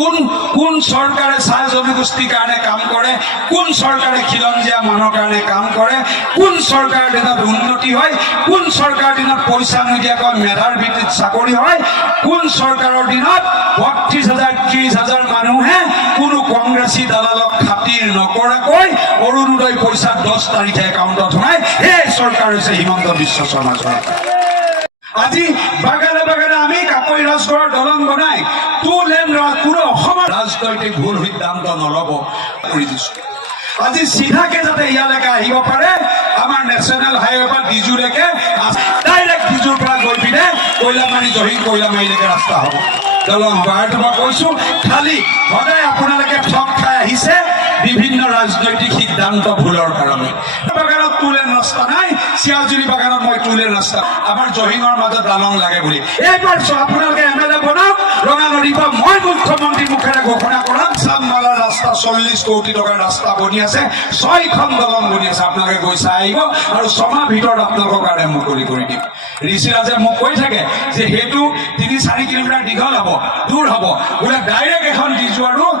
কোন চৰকাৰে চাহ জনগোষ্ঠীৰ কাৰণে কাম কৰে, কোন চৰকাৰে খিলঞ্জীয়া মানুহৰ কাৰণে কাম কৰে, কোন চৰকাৰৰ দিনত উন্নতি হয়, কোন চৰকাৰৰ দিনত পইচা নিদিয়াকৈ মেধাৰ ভিত্তিত চাকৰি হয়, কোন চৰকাৰৰ দিনত ৩২,০০০ ৩০,০০০ মানুহে কোনো কংগ্ৰেছী দালালক খাতিৰ নকৰাকৈ অৰুণোদয় পইচা 10 তাৰিখে একাউণ্টত সোমাই এই চৰকাৰ হৈছে হিমন্ত বিশ্ব শৰ্মা চৰকাৰ। আজি বাগানে বাগানে আমি কাকৈ ৰাজগড়ৰ দলং বনাই 2 লেন কোনো অসমৰ ৰাজনৈতিক ভুল সিদ্ধান্ত নল'ব কৰি দিছো। আজি চিধাকে যাতে ইয়ালৈকে আহিব পাৰে, আমাৰ নেশ্যনেল হাইৱে পৰা ডিজুলৈকে ডাইৰেক্ট ডিজুৰ পৰা গৈ পিনে কয়লামাৰী জহিং কয়লামাৰীলৈকে ৰাস্তা হ'ব, দলং হ'ব। আৰু তোমাক কৈছো, খালি সদায় আপোনালোকে ঠগ খাই আহিছে বিভিন্ন ৰাজনৈতিক সিদ্ধান্ত ভুলৰ কাৰণে। বাগানত 2 লেন ৰাস্তা নাই, চিয়াজুলি বাগানত মই 2 লেন ৰাস্তা, আমাৰ জহিঙৰ মাজত দালং লাগে বুলি। এইবাৰ আপোনালোকে MLA বনাওক, ৰঙানদীৰ পৰা মই মুখ্যমন্ত্ৰী মুখেৰে ঘোষণা কৰাম, চামমালাৰ ৰাস্তা 40 কোটি টকাৰ ৰাস্তা বনি আছে, 6খন দলং বনি আছে। আপোনালোকে গৈ চাই আহিব আৰু 6 মাহ ভিতৰত আপোনালোকৰ কাৰণে মুকলি কৰি দিম। ঋষিৰাজে মোক কৈ থাকে যে সেইটো 3-4 কিলোমিটাৰ দীঘল হ'ব, দূৰ হ'ব বোলে, ডাইৰেক্ট এখন ডিজু আৰু